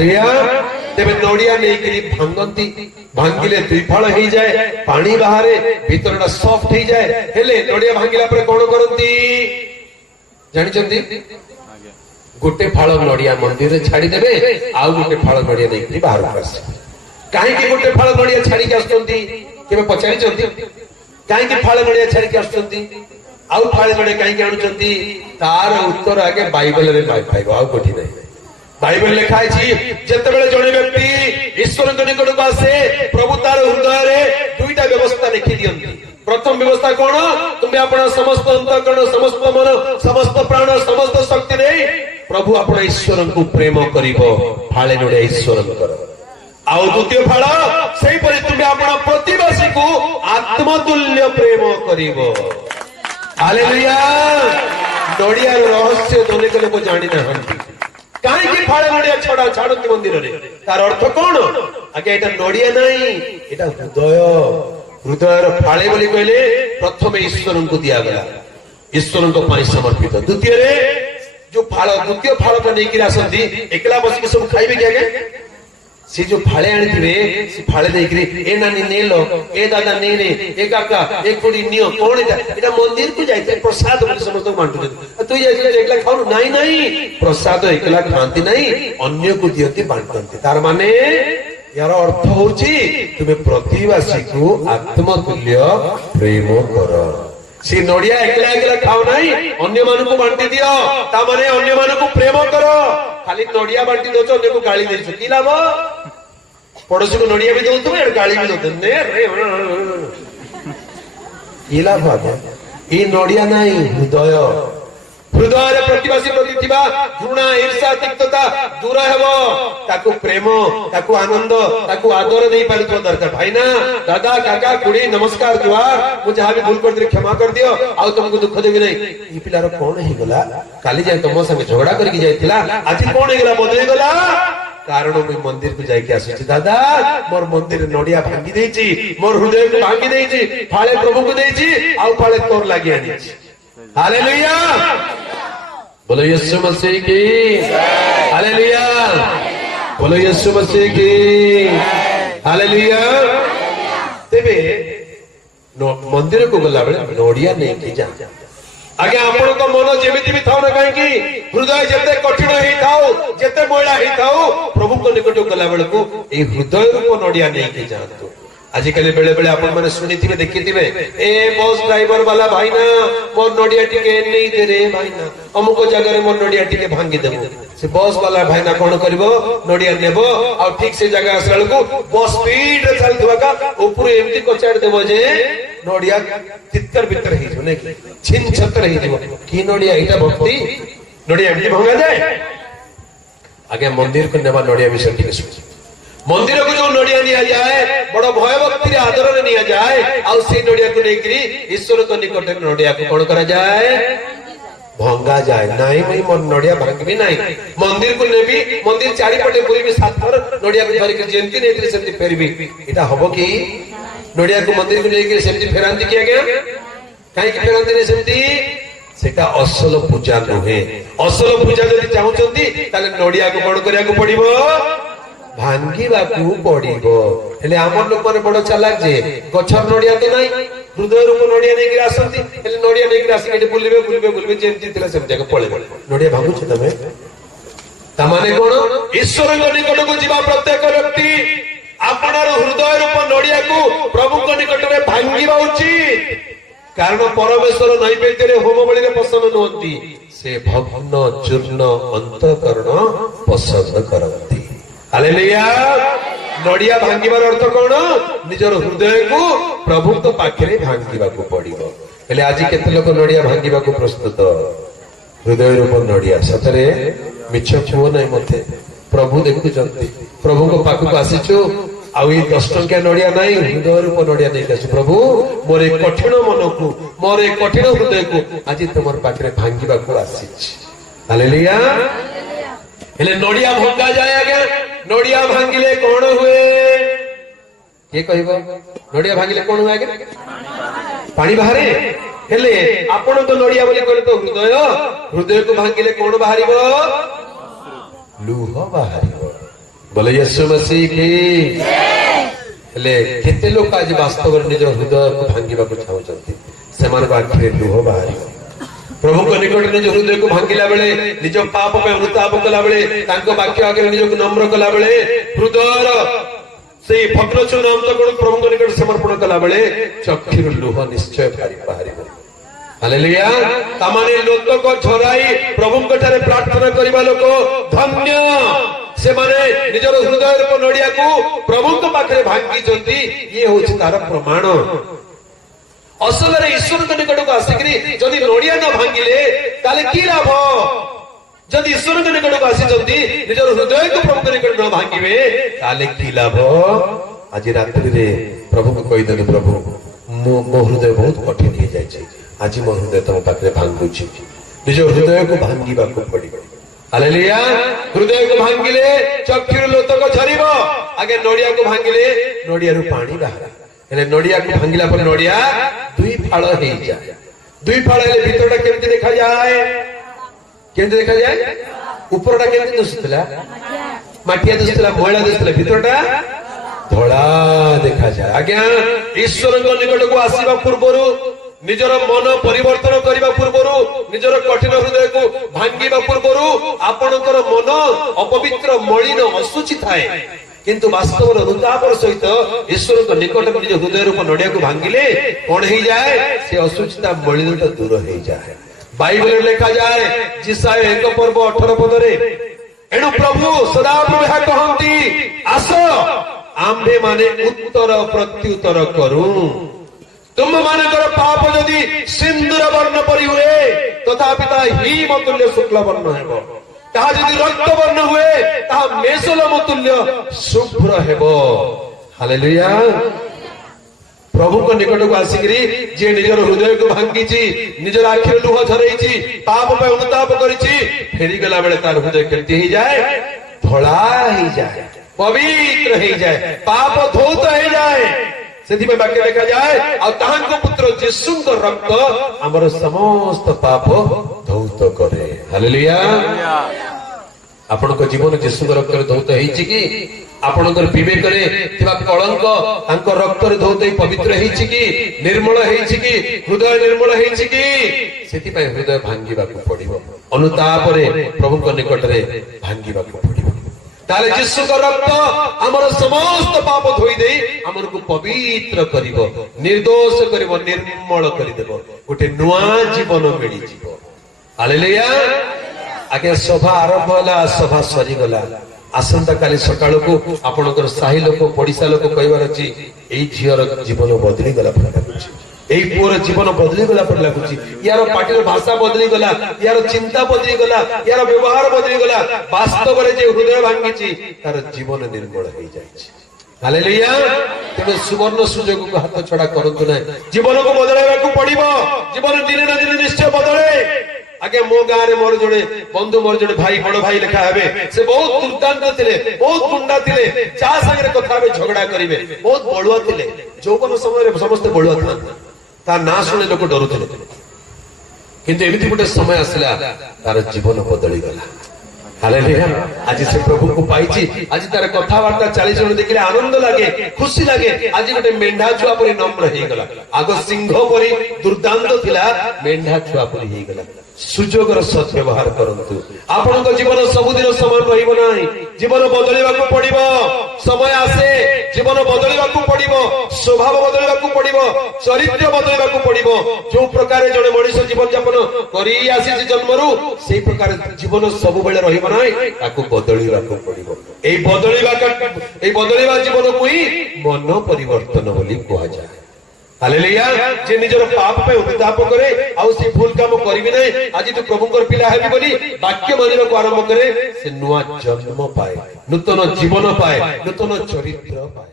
Hallelujah तेरे नड़िया नहीं भांगती भांगिले दुई फाड़ हो जाए पानी बाहर भीतर सॉफ्ट हो जाए हेले नड़िया भांगिला पर कौन करती जानी गोटे फाड़ नड़िया मंदिर छाड़देवे आउ गोटे फाड़ नड़िया नहीं बाहर कहीं गोटे फाड़ नड़िया छाड़ी के पचारि कहीं फाड़ नड़िया छाड़ी आउ फाड़े नड़िया कहीं आणुचंती तार उत्तर आगे बाइबल रे पाइबो आउ कोठी नहीं बाइबल लिखा है जितेबले जड़े व्यक्ति ईश्वर निकट को आसे प्रभु तार हृदय रे दुईटा व्यवस्था लिखि दियंती प्रथम व्यवस्था कौन तुम्हें अपना समस्त अंतःकरण समस्त मन समस्त प्राण समस्त शक्ति रे प्रभु अपना ईश्वर को प्रेम करिवो फाळे नड़िया ईश्वर कर आउ द्वितीय फाड़ से तुम्हें अपना प्रतिवासी को आत्मतुल्य प्रेम करिवो हालेलुया नड़िया रहस्य अनेक लोक जानी ना कहीं फाड़े नड़िया छड़ा छाड़ती मंदिर रे तार अर्थ कौन आगे एटा नड़िया नहीं एटा हृदय हृदय फाड़े बोली कहले प्रथम ईश्वर को दिया गला ईश्वर को पानी समर्पित द्वितीय रे जो फाड़ द्वितीय फाड़ का नहीं किरा आसंती एकला बस के सब खाइबे के आगे सी जो फाड़े आनी थे सी फाड़े देखरी ए नानी ने लो ए दादा ने ए काका ए कुड़ी नियो कौन एटा मंदिर को जाइते प्रसाद बोली समस्त बांटु तू ये एकला खाऊ नहीं नहीं प्रसाद एकला खांती नहीं अन्य को दियती बांटती तार माने यार अर्थ होची तुम्हें प्रतिवासी को आत्मतुल्य प्रेम करो सी नड़िया एकला एकला खाओ नहीं अन्य मान को बांटी दियो ता माने अन्य मान को प्रेम करो खाली नड़िया बांटी दो अन्य को गाली देछो की लाभ पड़ोसी को नड़िया भी दो तुम गाली भी दो ये लाभ ये नड़िया नहीं हृदय हृदय प्रतिवासी प्रति थिबा घृणा ईर्षा तिक्तता दूर हेबो ताकू प्रेम ताकू आनंद ताकू आदर दे पारुतो दरकार भाई ना दादा काका कुड़ी नमस्कार जुआर मु जहां भी भूल कर दे क्षमा कर दियो आ तुमको दुख देबी नहीं ई पिलार कोन हे गला काली जाय तुम संगे झगड़ा करके जायतिला आज कोन हे गला बदले गला कारण मुई मंदिर को जाय के आसी दादा मोर मंदिर नड़िया भांगी देची मोर हृदय को भांगी देची फाळे प्रभु को देची आ फाळे तोर लागि आनी हालेलुया बोलो यीशु मसीह की हालेलुया बोलो यीशु मसीह की हालेलुया तेबे मंदिर को गला बेले नड़िया नहीं की जा आगे आपण को मन जेमिति भी थाउ ना काहे की हृदय जते कठिन ही थाउ जते मोइला ही थाउ प्रभु को निकट गला बेले को ए हृदय रूप नड़िया नहीं की जातो आजिकल बेले बेले आपण माने सुनिथिबे देखिथिबे ए बस ड्राइवर वाला भाई ना मोर नड़िया टिके नहीं दे रे भाई ना अमुक जगह रे मोर नड़िया टिके भांगी देबो से बस वाला भाई ना कोन करबो नड़िया नेबो आ ठीक से जगह आसल को बस स्पीड रे चलथवा का ऊपर एमती कचाड़ देबो जे नड़िया तितर भीतर ही जो ने छिन छतर ही देबो की नड़िया एटा भक्ति नड़िया एमती भंगा जाए आगे मंदिर को नेबा नड़िया विषय टिके सुन मंदिर को जो नड़िया निया जाए बड़ा भय भक्ति आदर रे निया जाए आउ से नड़िया को लेकरी ईश्वर को निकट नड़िया को कोन करा जाए भंगा जाए नहीं भाई मन नड़िया भांगबी नहीं मंदिर को नेबी मंदिर चारि पटे पूरी में सात थर नड़िया को धरि के जेंती नेत्री सेमती फेरबी एटा हबो की नड़िया को मंदिर को लेके सेमती फेरांती किया गया काहे की फेरांती ने सेमती सेटा असल पूजा नहे असल पूजा जदि चाहुचंती ताले नड़िया को कोन करिया को पड़िबो भांगीबा को पड़िबो हेले हमर लोक माने बड़ चालाक जे गछर नड़िया तो नाही हृदय रूप नड़िया नहीं गिरा आसंती हेले नड़िया नहीं गिरा आसी बुलबे बुलबे बुलबे जेंती थिला सब जगह पळे नड़िया भांगु छ तमे ता माने कोन ईश्वर को निकट को जीवा प्रत्येक व्यक्ति आपणार हृदय रूप नड़िया को प्रभु को निकट रे भांगीबा उचित कारण परमेश्वर नैवेद्य रे होम बळी रे पसंद नोंती से भग्न चूर्ण अंतःकरण पसंद करती हालेलुया नड़िया भांगिबार अर्थ कौन निजर हृदय को प्रभु तो पाखे भांगिबा को पड़िबो हेले आज केते लोक नड़िया भांगिबा को प्रस्तुत हृदय रूप नड़िया सतरे मिछ छुओ नहीं मते प्रभु देखुचंती प्रभु को पाख को आसीछु आ 10 टंकिया नड़िया नहीं हृदय रूप नड़िया नहीं आसी प्रभु मोर एक कठिन मन को मोर एक कठिन हृदय को आज तुमर पाखे भांगिबा को आसीछि हालेलुया हेले नड़िया भंगा जाए आगे नड़िया भांगिले कौन हुए ये कहबो नड़िया भांगिले कौन हुए आगे पानी बाहरे हेले आपण तो नड़िया बोली कहले तो हृदय हृदय को भांगिले कौन बाहरिबो लुह बाहरिबो बोले यीशु मसीह की हेले केते लोक आज वास्तव निज हृदय को भांगिबा को चाहउछंती सेमान आखिरे लुह बाहर प्रभु को निकट निज हृदय को भांगिला बेले निज पाप पे अनुताप कला बेले तांको वाक्य आगे निज को नम्र कला बेले हृदयर से भग्नचु नाम तो प्रभु को निकट समर्पण कला बेले चक्षुर लुह निश्चय बाहर हालेलुया तामाने लोक को झराई प्रभु को ठारे प्रार्थना करिबा लोक धन्य से माने निजर हृदय रूप नड़िया को प्रभु को पाखे भांगी जंती ये होछि तार प्रमाण असल रे ईश्वर के निकट को आसिकरी जदि नड़िया न भांगिले ताले की लाभ जदि ईश्वर के निकट को आसी जंती निजर हृदय को प्रभु के निकट न भांगिबे ताले की लाभ आज रात्रि रे प्रभु को कहि देले प्रभु मो हृदय बहुत कठिन हो जाय छै आज मो हृदय तुम पाखे भांगु छी निज हृदय को भांगिबा को पड़िबो हालेलुया हृदय को भांगिले चक्षुर लोतक झरिबो आगे नड़िया को भांगिले नड़िया रु पानी बाहर हेले नड़िया को भांगिला पर नड़िया दुई फाळ हे जाय दुई फाळ हेले भीतरटा केमति देखा जाय ऊपरटा केमति दिसुतला माटिया दिसुतला मोळा दिसुतला भीतरटा धोळा देखा जाय आज्ञा ईश्वर को निकट को आसीबा पूर्वरु निजर मन परिवर्तन करने पूर्वर निजर कठिन हृदय को भांगिबा पूर्वर आपणकर मन अपवित्र मलिन असुचि थाए किंतु वास्तव अनुतापर सहित ईश्वर को निकट निज हृदय रूप नड़िया को भांगिले कौन हो जाए से असुचिता मलिनता दूर हो जाए बाइबल लिखा जाए जिसाय 1:18 एणु प्रभु सदाप्रभु यह कहती आस आम्भे माने उत्तर प्रत्युत्तर करूं तुम मानकर पाप जदि सिंदूर वर्ण परि हुए तथापि ता हिम तुल्य शुक्ल वर्ण हेबो ताहा जदि रक्त वर्ण हुए ताहा मेसलम तुल्य शुभ्र हेबो हालेलुया प्रभु को निकट को आसिकरी जे निजर हृदय को भांगी छी निजर आखिर लुह झरई छी पाप पे अनुताप करी छी फेरी गला बेले तार हृदय केति ही जाए धोळा ही जाए पवित्र ही जाए पाप धौत ही जाए सेति में वाक्य लिखा जाए और ताहांको पुत्र यीशुंको रक्त हमर समस्त पाप धौत करे हालेलुया आपनको जीवन यीशुंको रक्त रे धौत हेछि कि आपनकर विवेक रे थिबा कलंक तांको रक्त रे धौत ही पवित्र हेछि कि निर्मल हेछि कि हृदय निर्मल हेछि कि सेति पे हृदय भांगिबा को पड़िबो अनुताप रे प्रभु को निकट रे भांगिबा को पड़िबो ताले यीशु को रक्त हमर समस्त पाप धोई दे हमर को पवित्र करिवो निर्दोष करिवो निर्मल करि देबो गोटे नुआ जीवन मिली जीवो हालेलुया आगे सभा आरंभ होला सभा सरी गला आसंता काली सकाळ को आपनकर साही लोक पडिसा लोक कहबार अछि एई झियर जीवन बदली गला लाଗୁଛି एई पुअर जीवन बदली गला पर लाଗୁଛି यार पाटीर भाषा बदली गला यार चिंता बदली गला यार व्यवहार बदली गला वास्तव रे जे हृदय भांगीची तार जीवन निर्मल हो जाईछि हालेलुया तेरे सुवर्ण सुजोग को हाथ छड़ा करंतु नै जीवन को बदलाइबा को पड़िबो जीवन दिने न दिने निश्चय बदले आगे मो गाँ रे मोर जड़े बंधु मोर जड़े भाई बड़ भाई लेखा हेबे से बहुत दुर्दांत थिले बहुत गुंडा थिले चा संगे कथा हेबे झगड़ा करिवे बहुत बळुआ थिले जौवन समय रे समस्त बळुआ था ता ना सुने लोक डरुथिले किंतु एमिति गोटे समय आसला तार जीवन बदली गला हालेलुया आज से प्रभु को पाइछि आज तार कथावार्ता 40 जन देखिले आनंद लागे खुशी लागे आज गोटे मेंढा छुआ परि नम्र हे गला आगो सिंह परि दुर्दांत थिला मेंढा छुआ परि हे गला सुजोगर सद्व्यवहार करंतु आपनक जीवन सबुदिन समान रहिबो नाही जीवन बदलिबा को पड़िबो समय आसे जीवन बदलिबा को पड़िबो स्वभाव बदलिबा को पड़िबो चरित्र बदलिबा को पड़िबो जो प्रकार जने मनुष्य जीवन यापन करी आसी जन्मरु सेही प्रकार जीवन सब बेले रहिबो नाही ताको बदलिबा को पड़िबो एई बदलिबा जीवन को ही मन परिवर्तन बोली कहा जाय हालेलुया जे निजर पाप पे उताप करे आउ से भूल काम करिबि नै आज तो प्रभुकर पिला हेबि बोली वाक्य मानिबा को आरंभ करे से नुआ जन्म पाए नूतन जीवन पाए नूतन चरित्र पाए।